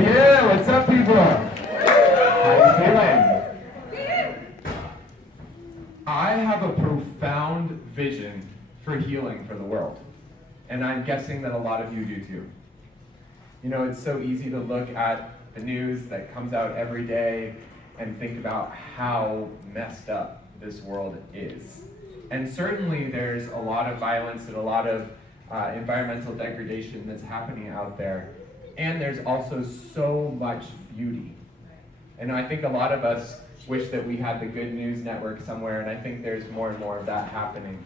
Yeah, what's up, people? How you feeling? I have a profound vision for healing for the world, and I'm guessing that a lot of you do too. You know, it's so easy to look at the news that comes out every day and think about how messed up this world is. And certainly there's a lot of violence and a lot of environmental degradation that's happening out there. And there's also so much beauty. And I think a lot of us wish that we had the Good News Network somewhere, and I think there's more and more of that happening.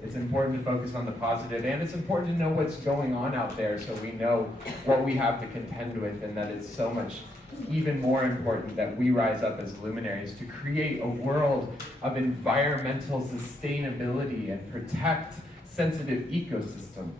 It's important to focus on the positive, and it's important to know what's going on out there so we know what we have to contend with, and that it's so much even more important that we rise up as luminaries to create a world of environmental sustainability and protect sensitive ecosystems.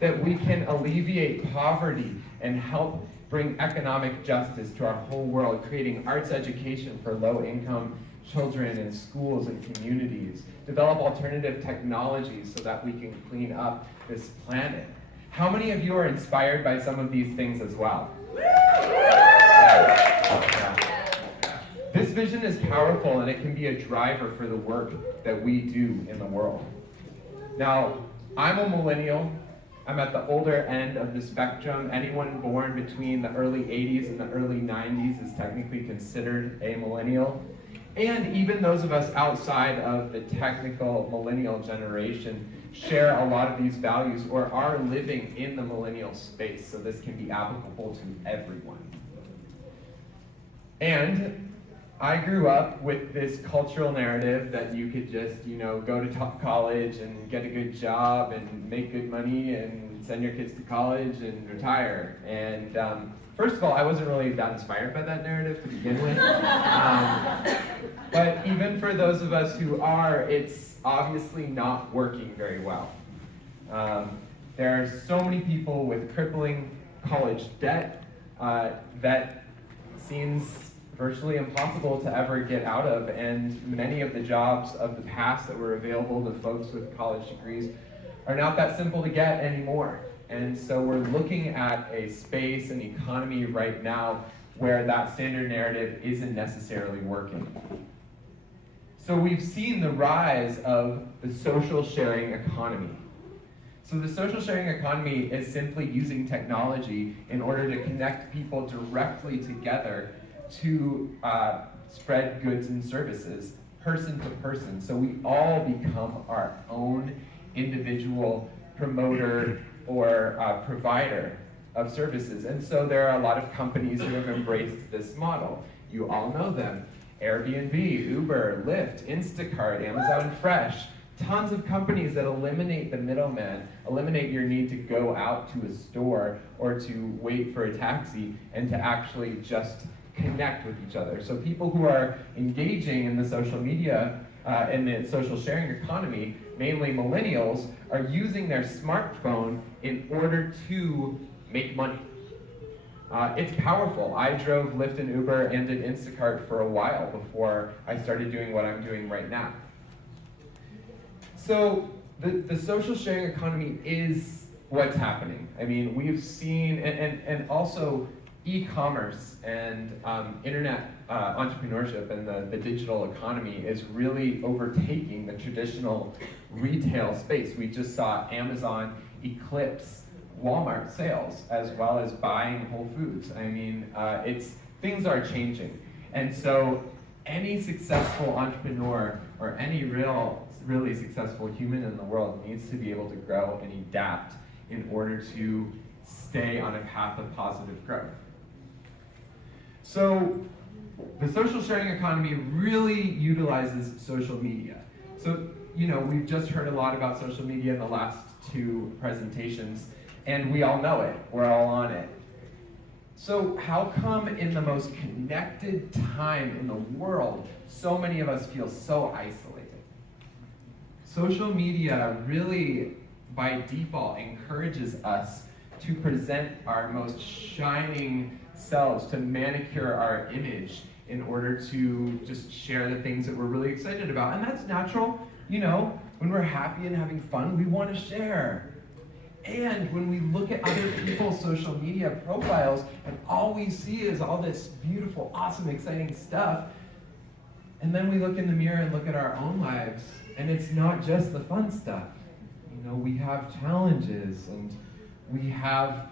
That we can alleviate poverty and help bring economic justice to our whole world, creating arts education for low-income children in schools and communities, develop alternative technologies so that we can clean up this planet. How many of you are inspired by some of these things as well? This vision is powerful, and it can be a driver for the work that we do in the world. Now, I'm a millennial. I'm at the older end of the spectrum. Anyone born between the early 80s and the early 90s is technically considered a millennial. And even those of us outside of the technical millennial generation share a lot of these values or are living in the millennial space, so this can be applicable to everyone. And I grew up with this cultural narrative that you could just, go to top college and get a good job and make good money and send your kids to college and retire. And first of all, I wasn't really that inspired by that narrative to begin with. But even for those of us who are, it's obviously not working very well. There are so many people with crippling college debt that seems virtually impossible to ever get out of, and many of the jobs of the past that were available to folks with college degrees are not that simple to get anymore. And so we're looking at a space and economy right now where that standard narrative isn't necessarily working. So we've seen the rise of the social sharing economy. So the social sharing economy is simply using technology in order to connect people directly together to spread goods and services, person to person. So we all become our own individual promoter or provider of services. And so there are a lot of companies who have embraced this model. You all know them: Airbnb, Uber, Lyft, Instacart, Amazon Fresh. Tons of companies that eliminate the middleman, eliminate your need to go out to a store or to wait for a taxi and to actually just connect with each other. So people who are engaging in the social media and the social sharing economy, mainly millennials, are using their smartphone in order to make money. It's powerful. I drove Lyft and Uber and did Instacart for a while before I started doing what I'm doing right now. So the social sharing economy is what's happening. I mean, we've seen, and also e-commerce and internet entrepreneurship and the digital economy is really overtaking the traditional retail space. We just saw Amazon eclipse Walmart sales as well as buying Whole Foods. I mean, things are changing. And so any successful entrepreneur or any really successful human in the world needs to be able to grow and adapt in order to stay on a path of positive growth. So the social sharing economy really utilizes social media. So, we've just heard a lot about social media in the last two presentations, and we all know it. We're all on it. So how come in the most connected time in the world, so many of us feel so isolated? Social media really, by default, encourages us to present our most shining selves, to manicure our image in order to just share the things that we're really excited about. And that's natural. When we're happy and having fun, we want to share. And when we look at other people's social media profiles and all we see is all this beautiful, awesome, exciting stuff, and then we look in the mirror and look at our own lives, and it's not just the fun stuff. You know, we have challenges and we have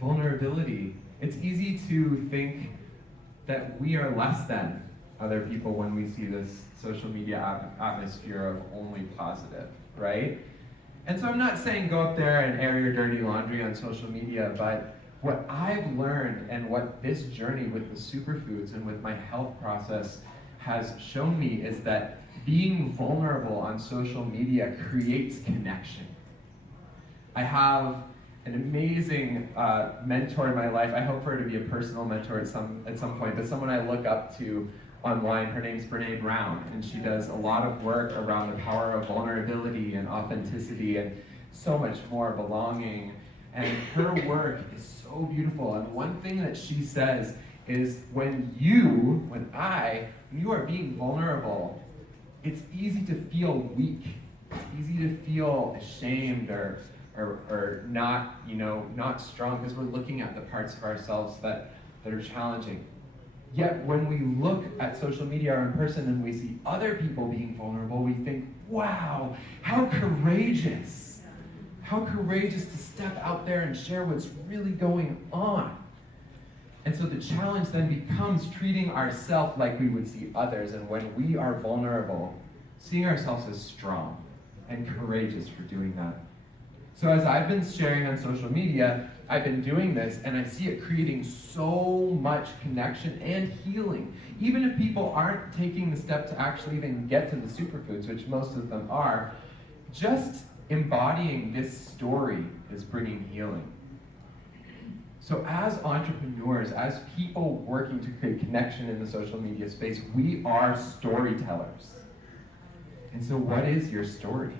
vulnerability. It's easy to think that we are less than other people when we see this social media atmosphere of only positive, right? And so I'm not saying go up there and air your dirty laundry on social media, but what I've learned and what this journey with the superfoods and with my health process has shown me is that being vulnerable on social media creates connection. I have an amazing mentor in my life. I hope for her to be a personal mentor at some point, but someone I look up to online. Her name's Brene Brown, and she does a lot of work around the power of vulnerability and authenticity and so much more, belonging. And her work is so beautiful. And one thing that she says is when you are being vulnerable, it's easy to feel weak. It's easy to feel ashamed or not strong because we're looking at the parts of ourselves that are challenging. Yet when we look at social media or in person and we see other people being vulnerable, we think, wow, how courageous. How courageous to step out there and share what's really going on. And so the challenge then becomes treating ourselves like we would see others, and when we are vulnerable, seeing ourselves as strong and courageous for doing that. So as I've been sharing on social media, I've been doing this, and I see it creating so much connection and healing. Even if people aren't taking the step to actually even get to the superfoods, which most of them are, just embodying this story is bringing healing. So as entrepreneurs, as people working to create connection in the social media space, we are storytellers. And so what is your story?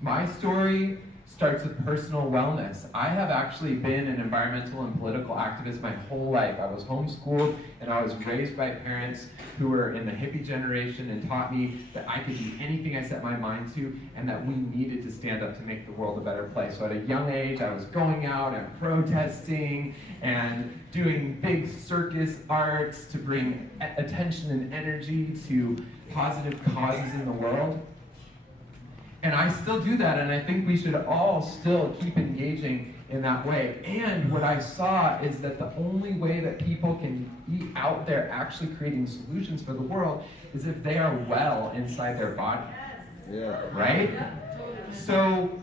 My story starts with personal wellness. I have actually been an environmental and political activist my whole life. I was homeschooled and I was raised by parents who were in the hippie generation and taught me that I could do anything I set my mind to and that we needed to stand up to make the world a better place. So at a young age, I was going out and protesting and doing big circus arts to bring attention and energy to positive causes in the world. And I still do that, and I think we should all still keep engaging in that way. And what I saw is that the only way that people can be out there actually creating solutions for the world is if they are well inside their body. Yeah. Right? So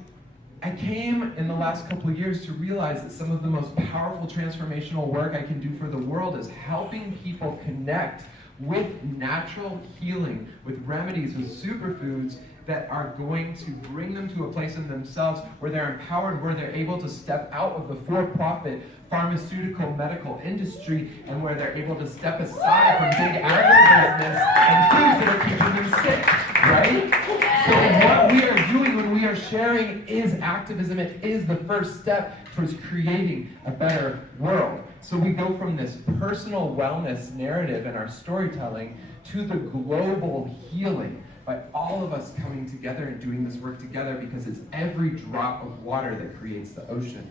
I came in the last couple of years to realize that some of the most powerful transformational work I can do for the world is helping people connect with natural healing, with remedies, with superfoods that are going to bring them to a place in themselves where they're empowered, where they're able to step out of the for-profit pharmaceutical medical industry, and where they're able to step aside from big agribusiness and foods that are keeping them sick, right? So what we are doing when we are sharing is activism. It is the first step towards creating a better world. So we go from this personal wellness narrative in our storytelling to the global healing by all of us coming together and doing this work together, because it's every drop of water that creates the ocean.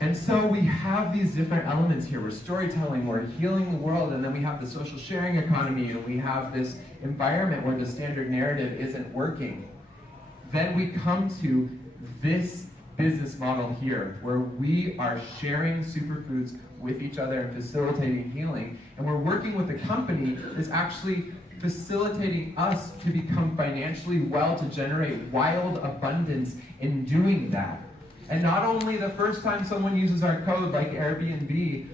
And so we have these different elements here. We're storytelling, we're healing the world, and then we have the social sharing economy, and we have this environment where the standard narrative isn't working. Then we come to this business model here, where we are sharing superfoods with each other and facilitating healing. And we're working with a company that's actually facilitating us to become financially well, to generate wild abundance in doing that. And not only the first time someone uses our code, like Airbnb,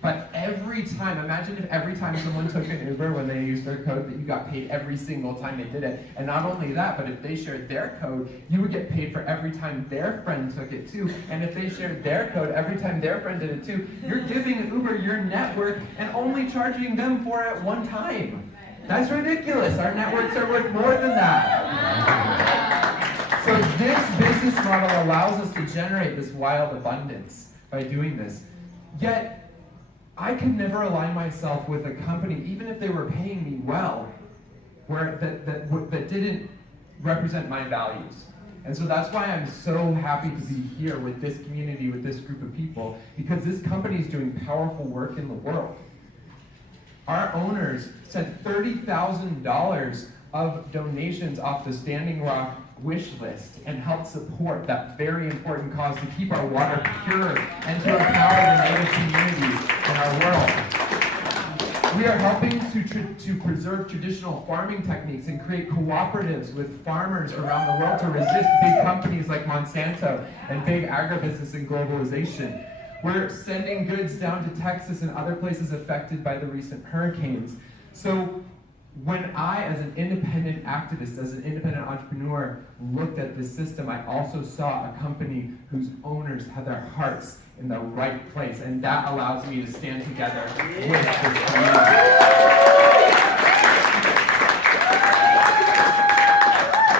but every time. Imagine if every time someone took an Uber when they used their code, that you got paid every single time they did it. And not only that, but if they shared their code, you would get paid for every time their friend took it too. And if they shared their code every time their friend did it too, you're giving Uber your network and only charging them for it one time. That's ridiculous. Our networks are worth more than that. So this business model allows us to generate this wild abundance by doing this. Yet, I could never align myself with a company, even if they were paying me well, that didn't represent my values. And so that's why I'm so happy to be here with this community, with this group of people, because this company is doing powerful work in the world. Our owners sent $30,000 of donations off the Standing Rock wish list and helped support that very important cause to keep our water pure and to empower the Native communities in our world. We are helping to preserve traditional farming techniques and create cooperatives with farmers around the world to resist big companies like Monsanto and big agribusiness and globalization. We're sending goods down to Texas and other places affected by the recent hurricanes. So when I, as an independent activist, as an independent entrepreneur, looked at this system, I also saw a company whose owners had their hearts in the right place, and that allows me to stand together with this community.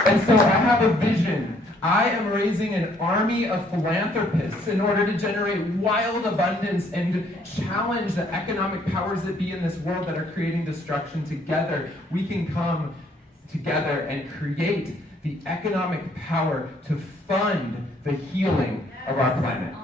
And so I have a vision. I am raising an army of philanthropists in order to generate wild abundance and challenge the economic powers that be in this world that are creating destruction. Together, we can come together and create the economic power to fund the healing of our planet.